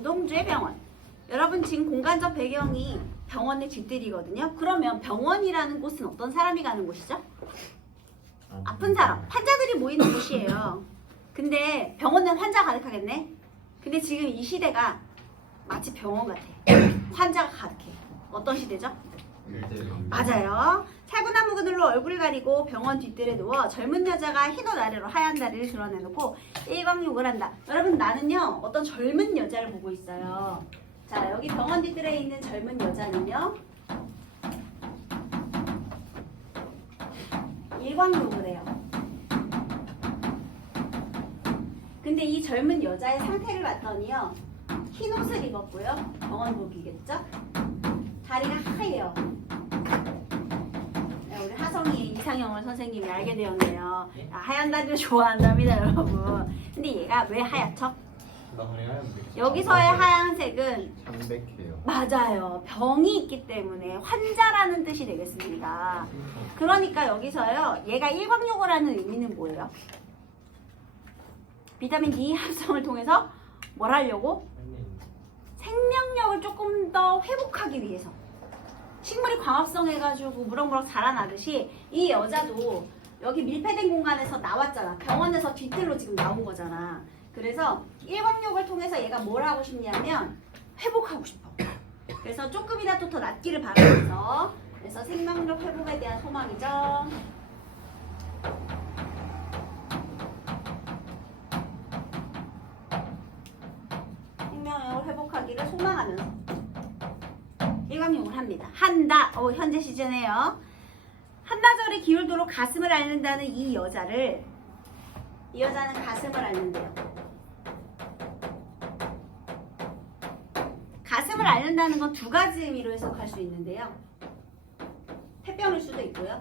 윤동주의 병원. 여러분 지금 공간적 배경이 병원의 뒷뜰이거든요. 그러면 병원이라는 곳은 어떤 사람이 가는 곳이죠? 아픈 사람, 환자들이 모이는 곳이에요. 근데 병원은 환자 가득하겠네? 근데 지금 이 시대가 마치 병원 같아. 환자가 가득해. 어떤 시대죠? 맞아요. 살구나무 그늘로 얼굴을 가리고 병원 뒷뜰에 누워 젊은 여자가 흰옷 아래로 하얀 다리를 드러내놓고 일광욕을 한다. 여러분 나는요 어떤 젊은 여자를 보고 있어요. 자 여기 병원 뒷뜰에 있는 젊은 여자는요 일광욕을 해요. 근데 이 젊은 여자의 상태를 봤더니요 흰옷을 입었고요. 병원복이겠죠? 다리가 하얘요. 네, 우리 하성이 이상형을 선생님이 알게 되었네요. 하얀 다리를 좋아한답니다 여러분. 근데 얘가 왜 하얗죠? 여기서의 하얀색은 창백해요. 맞아요. 병이 있기 때문에 환자라는 뜻이 되겠습니다. 그러니까 여기서요 얘가 일광욕을 하는 의미는 뭐예요? 비타민 D 합성을 통해서 뭘 하려고? 생명력을 조금 더 회복하기 위해서 식물이 광합성해가지고 무럭무럭 자라나듯이 이 여자도 여기 밀폐된 공간에서 나왔잖아. 병원에서 뒤틀로 지금 나온 거잖아. 그래서 일광욕을 통해서 얘가 뭘 하고 싶냐면 회복하고 싶어. 그래서 조금이라도 더 낫기를 바라면서 그래서 생명력 회복에 대한 소망이죠. 생명력을 회복하기를 소망하면서 일광욕을 합니다. 한다. 현재 시제네요. 한나절이 기울도록 가슴을 앓는다는 이 여자는 가슴을 앓는데요. 가슴을 앓는다는 건 두 가지 의미로 해석할 수 있는데요. 폐병일 수도 있고요.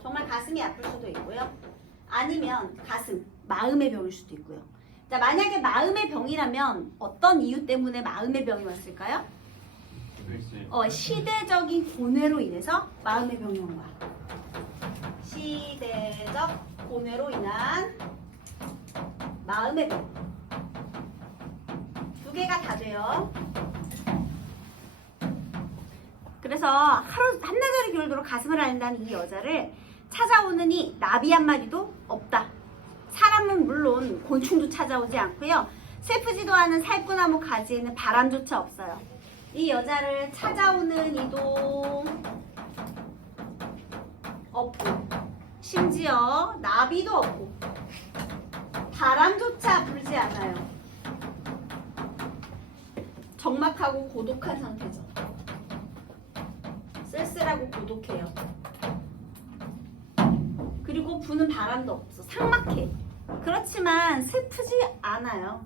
정말 가슴이 아플 수도 있고요. 아니면 마음의 병일 수도 있고요. 자, 만약에 마음의 병이라면 어떤 이유 때문에 마음의 병이 왔을까요? 시대적인 고뇌로 인해서 마음의 병이 온 거야. 시대적 고뇌로 인한 마음의 병. 두 개가 다 돼요. 그래서 한나절이 기울도록 가슴을 앓는다는 이 여자를 찾아오는 이 나비 한 마리도 없다. 사람은 물론 곤충도 찾아오지 않고요. 슬프지도 않은 살구나무 가지에는 바람조차 없어요. 이 여자를 찾아오는 이도 없고 심지어 나비도 없고 바람조차 불지 않아요. 적막하고 고독한 상태죠. 쓸쓸하고 고독해요. 그리고 부는 바람도 없어. 삭막해. 그렇지만 슬프지 않아요.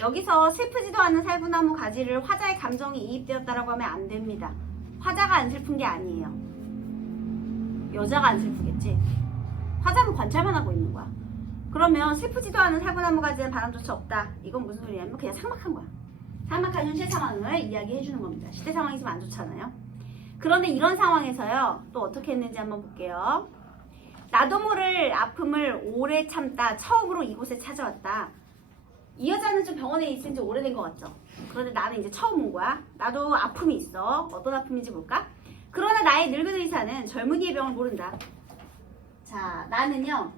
여기서 슬프지도 않은 살구나무 가지를 화자의 감정이 이입되었다라고 하면 안 됩니다. 화자가 안 슬픈 게 아니에요. 여자가 안 슬프겠지. 화자는 관찰만 하고 있는 거야. 그러면 슬프지도 않은 살구나무 가지는 바람조차 없다. 이건 무슨 소리냐면 그냥 삭막한 거야. 삭막한 현실 상황을 이야기해 주는 겁니다. 시대 상황이 좀 안 좋잖아요. 그런데 이런 상황에서요. 또 어떻게 했는지 한번 볼게요. 나도 모를 아픔을 오래 참다 처음으로 이곳에 찾아왔다. 이 여자는 좀 병원에 있은 지 오래된 것 같죠? 그런데 나는 이제 처음 온 거야. 나도 아픔이 있어. 어떤 아픔인지 볼까? 그러나 나의 늙은 의사는 젊은이의 병을 모른다. 자, 나는요.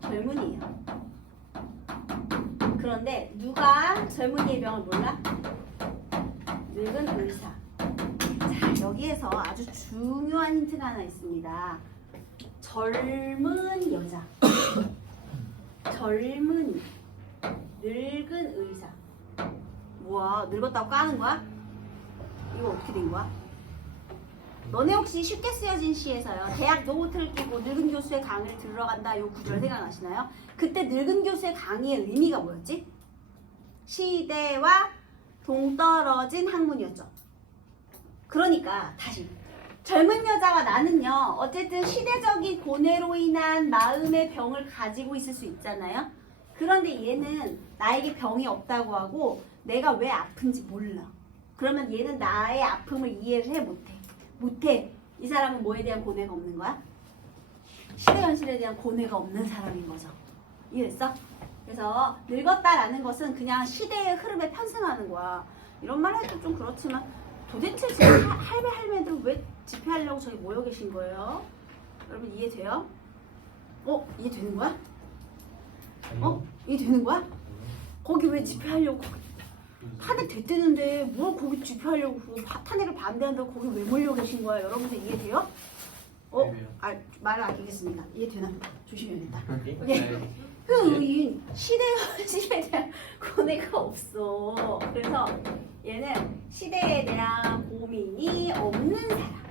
젊은이에요. 그런데 누가 젊은이의 병을 몰라? 늙은 의사. 자, 여기에서 아주 중요한 힌트가 하나 있습니다. 젊은 여자. 젊은이. 늙은 의사. 뭐야, 늙었다고 까는 거야? 이거 어떻게 된 거야? 너네 혹시 쉽게 쓰여진 시에서요. 대학 노트를 끼고 늙은 교수의 강의를 들으러 간다. 요 구절 생각나시나요? 그때 늙은 교수의 강의의 의미가 뭐였지? 시대와 동떨어진 학문이었죠. 그러니까 다시 젊은 여자와 나는요. 어쨌든 시대적인 고뇌로 인한 마음의 병을 가지고 있을 수 있잖아요. 그런데 얘는 나에게 병이 없다고 하고 내가 왜 아픈지 몰라. 그러면 얘는 나의 아픔을 이해를 못해. 이 사람은 뭐에 대한 고뇌가 없는 거야? 시대 현실에 대한 고뇌가 없는 사람인 거죠. 이해했어? 그래서 늙었다라는 것은 그냥 시대의 흐름에 편승하는 거야. 이런 말 해도 좀 그렇지만 도대체 지금 할배 할매들 왜 집회하려고 저기 모여 계신 거예요? 여러분 이해돼요? 이해되는 거야? 이해되는 거야? 거기 왜 집회하려고 탄핵 됐대는데 뭐 거기 집회하려고 탄핵을 반대한다고 거기 왜 몰려 계신 거야? 여러분들 이해돼요? 말을 아끼겠습니다. 이해되나? 조심해야겠다. 이 시대에 대한 고뇌가 없어. 그래서 얘는 시대에 대한 고민이 없는 사람.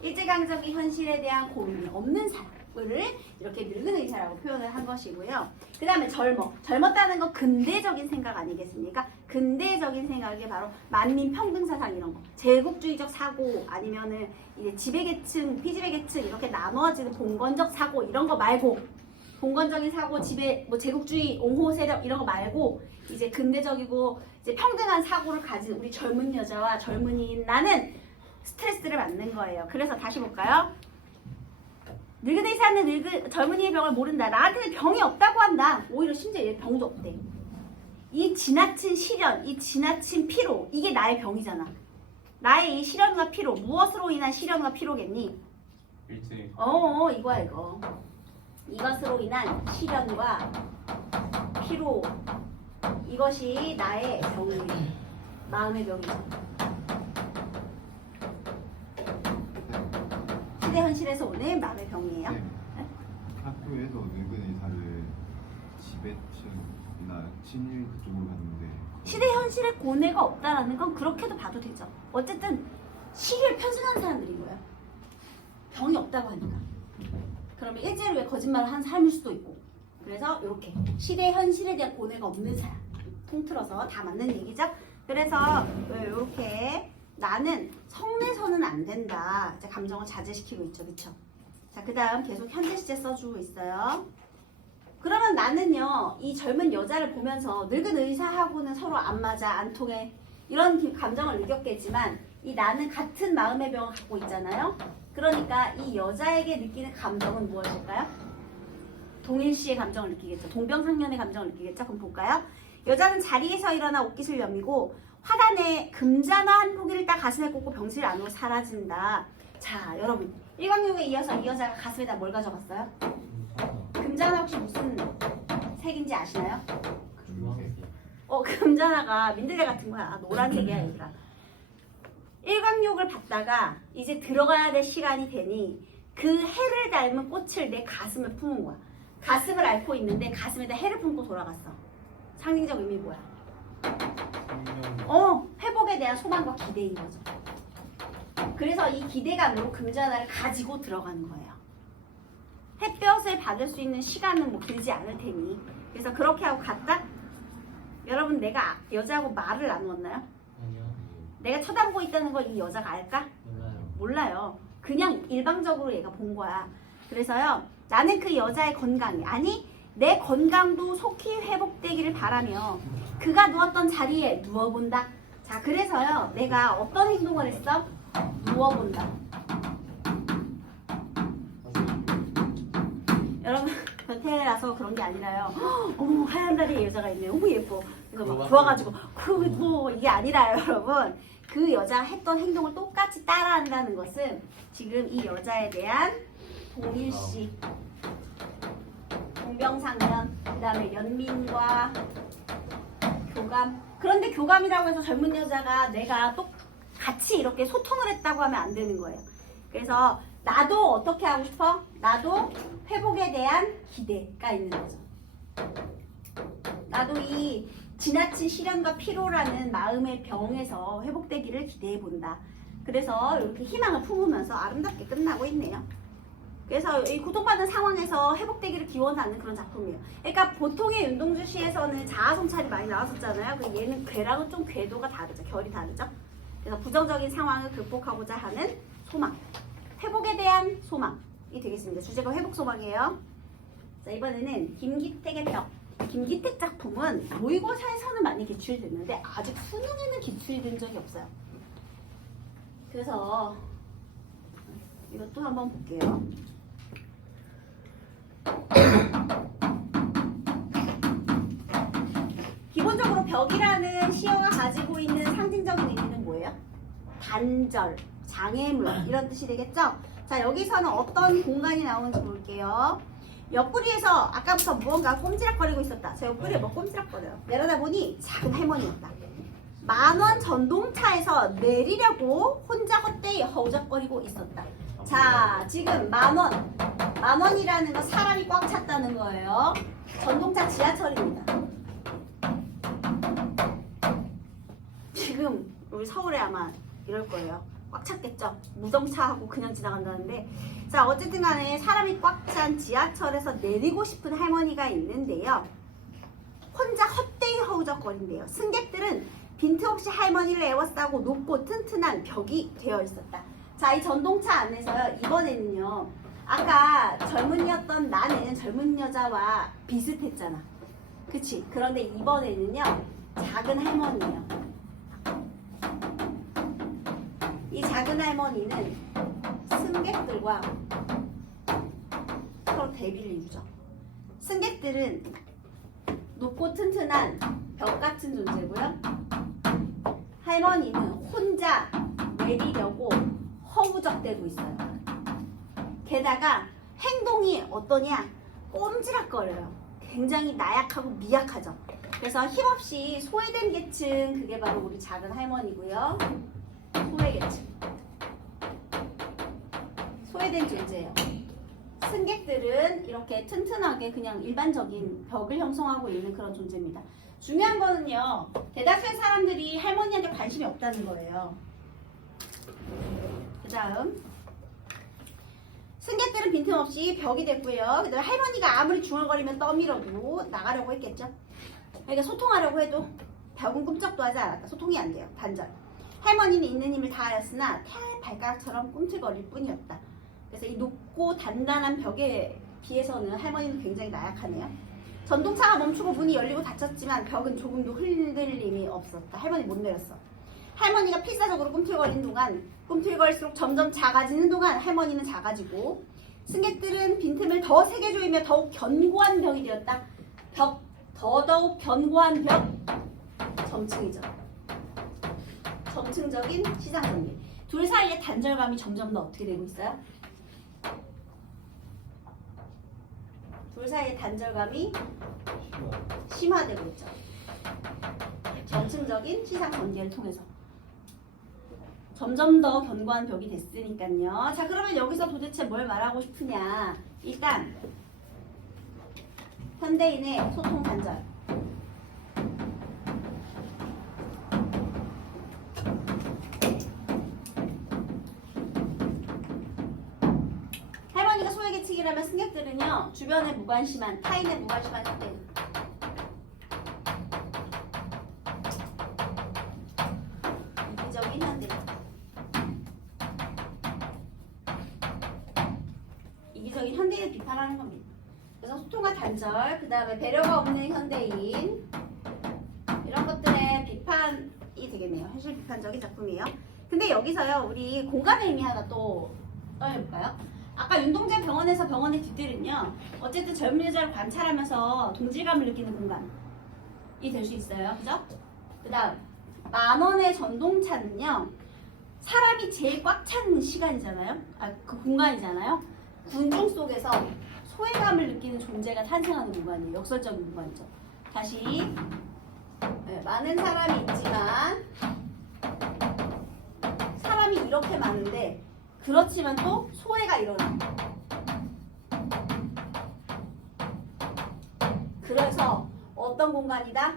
일제강점기 현실에 대한 고민이 없는 사람을 이렇게 늙은 의사라고 표현을 한 것이고요. 그 다음에 젊었다는 건 근대적인 생각 아니겠습니까? 근대적인 생각이 바로 만민평등사상 이런 거. 제국주의적 사고 아니면은 이제 지배계층, 피지배계층 이렇게 나눠지는 봉건적 사고 이런 거 말고 봉건적인 사고, 제국주의, 옹호 세력 이런 거 말고 이제 근대적이고 이제 평등한 사고를 가진 우리 젊은 여자와 젊은이인 나는 스트레스를 받는 거예요. 그래서 다시 볼까요? 늙은 의사는 젊은이의 병을 모른다. 나한테는 병이 없다고 한다. 오히려 심지어 얘 병도 없대. 이 지나친 시련, 이 지나친 피로, 이게 나의 병이잖아. 나의 이 시련과 피로, 무엇으로 인한 시련과 피로겠니? 일찍. 이거야 이거. 이것으로 인한 시련과 피로, 이것이 나의 병이에요. 마음의 병이죠. 시대 현실에서 오는 마음의 병이에요. 네. 학교에서 늙은 의사를 지배층이나 친일 그쪽으로 갔는데 시대 현실에 고뇌가 없다라는 건 그렇게도 봐도 되죠. 어쨌든 시기를 편승하는 사람들인 거예요. 병이 없다고 하니까. 그러면 일제를 왜 거짓말을 한 사람일 수도 있고. 그래서 이렇게 시대 현실에 대한 고뇌가 없는 사람. 통틀어서 다 맞는 얘기죠. 그래서 이렇게 나는 성내서는 안 된다. 이제 감정을 자제시키고 있죠. 그쵸? 자, 그 다음 계속 현재 시제 써주고 있어요. 그러면 나는요, 이 젊은 여자를 보면서 늙은 의사하고는 서로 안 맞아, 안 통해. 이런 감정을 느꼈겠지만, 이 나는 같은 마음의 병을 갖고 있잖아요? 그러니까 이 여자에게 느끼는 감정은 무엇일까요? 동일시의 감정을 느끼겠죠. 동병상련의 감정을 느끼겠죠. 그럼 볼까요? 여자는 자리에서 일어나 옷깃을 여미고 화단에 금잔화 한 포기를 딱 가슴에 꽂고 병실 안으로 사라진다. 자, 여러분. 일광욕에 이어서 이 여자가 가슴에다 뭘 가져갔어요? 금잔화 혹시 무슨 색인지 아시나요? 금잔화가 민들레 같은 거야. 노란색이야, 얘들아. 일광욕을 받다가 이제 들어가야 될 시간이 되니 그 해를 닮은 꽃을 내 가슴에 품은 거야. 가슴을 앓고 있는데 가슴에다 해를 품고 돌아갔어. 상징적 의미 뭐야? 회복에 대한 소망과 기대인 거죠. 그래서 이 기대감으로 금잔화를 가지고 들어가는 거예요. 햇볕을 받을 수 있는 시간은 뭐 길지 않을 테니. 그래서 그렇게 하고 갔다? 여러분, 내가 여자하고 말을 나누었나요? 아니요. 내가 쳐다보고 있다는 걸 이 여자가 알까? 몰라요. 그냥 일방적으로 얘가 본 거야. 그래서요, 나는 그 여자의 건강이, 아니 내 건강도 속히 회복되기를 바라며 그가 누웠던 자리에 누워본다. 자, 그래서요, 내가 어떤 행동을 했어? 누워본다. 여러분, 변태라서 그런 게 아니라요. 어머, 하얀 다리에 여자가 있네. 너무 예뻐. 그래서 막 부어가지고 이게 아니라요, 여러분. 그 여자가 했던 행동을 똑같이 따라한다는 것은 지금 이 여자에 대한 동일시, 동병상련, 그 다음에 연민과 교감. 그런데 교감이라고 해서 젊은 여자가 내가 또 같이 이렇게 소통을 했다고 하면 안 되는 거예요. 그래서 나도 어떻게 하고 싶어? 나도 회복에 대한 기대가 있는 거죠. 나도 이 지나친 시련과 피로라는 마음의 병에서 회복되기를 기대해 본다. 그래서 이렇게 희망을 품으면서 아름답게 끝나고 있네요. 그래서 이 고통받는 상황에서 회복되기를 기원하는 그런 작품이에요. 그러니까 보통의 윤동주 시에서는 자아성찰이 많이 나왔었잖아요. 근데 얘는 괴랑은 좀 궤도가 다르죠. 결이 다르죠. 그래서 부정적인 상황을 극복하고자 하는 소망, 회복에 대한 소망이 되겠습니다. 주제가 회복 소망이에요. 자, 이번에는 김기택의 벽. 김기택 작품은 모의고사에서는 많이 기출됐는데 아직 수능에는 기출된 적이 없어요. 그래서 이것도 한번 볼게요. 벽이라는 시어가 가지고 있는 상징적인 의미는 뭐예요? 단절, 장애물 이런 뜻이 되겠죠? 자, 여기서는 어떤 공간이 나오는지 볼게요. 옆구리에서 아까부터 무언가 꼼지락거리고 있었다. 저 옆구리에 뭐 꼼지락거려요. 내려다보니 작은 할머니였다. 만원 전동차에서 내리려고 혼자 헛되이 허우적거리고 있었다. 자, 지금 만원이라는 건 사람이 꽉 찼다는 거예요. 전동차 지하철입니다. 지금 우리 서울에 아마 이럴 거예요. 꽉 찼겠죠? 무정차하고 그냥 지나간다는데. 자, 어쨌든 간에 사람이 꽉 찬 지하철에서 내리고 싶은 할머니가 있는데요. 혼자 헛되이 허우적거린대요. 승객들은 빈틈없이 할머니를 애워싸고 높고 튼튼한 벽이 되어 있었다. 자, 이 전동차 안에서요. 이번에는요. 아까 젊은이였던 나는 젊은 여자와 비슷했잖아. 그치? 그런데 이번에는요. 작은 할머니예요. 이 작은 할머니는 승객들과 서로 대비를 이루죠. 승객들은 높고 튼튼한 벽 같은 존재고요. 할머니는 혼자 내리려고 허우적대고 있어요. 게다가 행동이 어떠냐? 꼼지락거려요. 굉장히 나약하고 미약하죠. 그래서 힘없이 소외된 계층, 그게 바로 우리 작은 할머니고요. 소외계층. 소외된 존재예요. 승객들은 이렇게 튼튼하게 그냥 일반적인 벽을 형성하고 있는 그런 존재입니다. 중요한 거는요. 대다수의 사람들이 할머니한테 관심이 없다는 거예요. 그 다음 승객들은 빈틈없이 벽이 됐고요. 그 다음에 할머니가 아무리 중얼거리면 떠밀어도 나가려고 했겠죠. 그러니까 소통하려고 해도 벽은 꿈쩍도 하지 않았다. 소통이 안 돼요. 단절. 할머니는 있는 힘을 다하였으나 태아의 발가락처럼 꿈틀거릴 뿐이었다. 그래서 이 높고 단단한 벽에 비해서는 할머니는 굉장히 나약하네요. 전동차가 멈추고 문이 열리고 닫혔지만 벽은 조금도 흔들림이 없었다. 할머니 못 내렸어. 할머니가 필사적으로 꿈틀거리는 동안, 꿈틀거릴수록 점점 작아지는 동안 할머니는 작아지고 승객들은 빈틈을 더 세게 조이며 더욱 견고한 벽이 되었다. 더더욱 견고한 벽, 점층이죠. 점층적인 시장 정리. 둘 사이의 단절감이 점점 더 어떻게 되고 있어요? 둘 사이의 단절감이 심화되고 있죠. 점층적인 시장 전개를 통해서 점점 더 견고한 벽이 됐으니까요. 자, 그러면 여기서 도대체 뭘 말하고 싶으냐? 일단 현대인의 소통 단절. 할머니가 소외계층이라면 승객들은요. 주변에 무관심한, 타인의 무관심한 현대인. 이기적인 현대인. 이기적인 현대인을 비판하는 겁니다. 그래서 소통과 단절, 그 다음에 배려가 없는 현대인, 이런 것들의 비판이 되겠네요. 현실 비판적인 작품이에요. 근데 여기서요, 우리 공간의 의미 하나 또 떠올려볼까요? 아까 윤동재 병원에서 병원의 뒷뜰은요, 어쨌든 젊은 여자를 관찰하면서 동질감을 느끼는 공간이 될 수 있어요. 그죠? 그 다음, 만원의 전동차는요, 사람이 제일 꽉 찬 시간이잖아요? 그 공간이잖아요? 군중 속에서 소외감을 느끼는 존재가 탄생하는 공간이에요. 역설적인 공간이죠. 다시, 네, 많은 사람이 있지만, 사람이 이렇게 많은데, 그렇지만 또 소외가 일어나. 그래서 어떤 공간이다?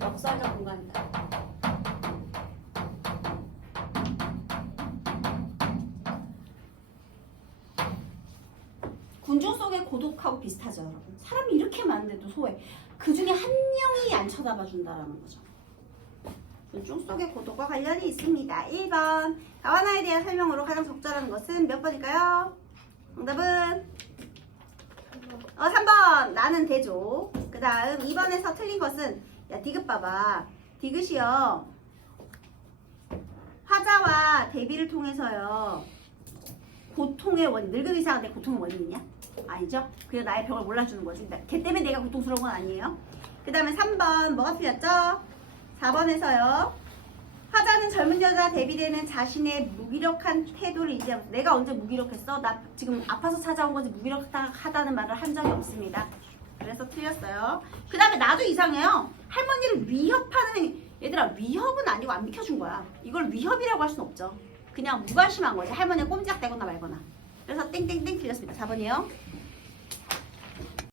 역설적 공간이다. 군중 속의 고독하고 비슷하죠, 여러분. 사람이 이렇게 많은데도 소외. 그 중에 한 명이 안 쳐다봐준다라는 거죠. 군중 속의 고독과 관련이 있습니다. 1번. 가와나에 대한 설명으로 가장 적절한 것은 몇 번일까요? 정답은 3번. 나는 대조. 그 다음 2번에서 틀린 것은, 야, 디귿 봐봐. 디귿이요, 화자와 대비를 통해서요, 고통의 원인, 늙은 이상한데 고통의 원인이냐? 아니죠? 그냥 나의 병을 몰라주는 거지. 걔 때문에 내가 고통스러운 건 아니에요. 그 다음에 3번 뭐가 틀렸죠? 4번에서요. 화자는 젊은 여자 대비되는 자신의 무기력한 태도를 이제 내가 언제 무기력했어? 나 지금 아파서 찾아온 거지 무기력하다는 말을 한 적이 없습니다. 그래서 틀렸어요. 그 다음에 나도 이상해요. 할머니를 위협하는 얘들아 위협은 아니고 안 비켜준 거야. 이걸 위협이라고 할 수는 없죠. 그냥 무관심한 거지. 할머니가 꼼짝대거나 말거나. 그래서 땡땡땡 틀렸습니다. 4번이요.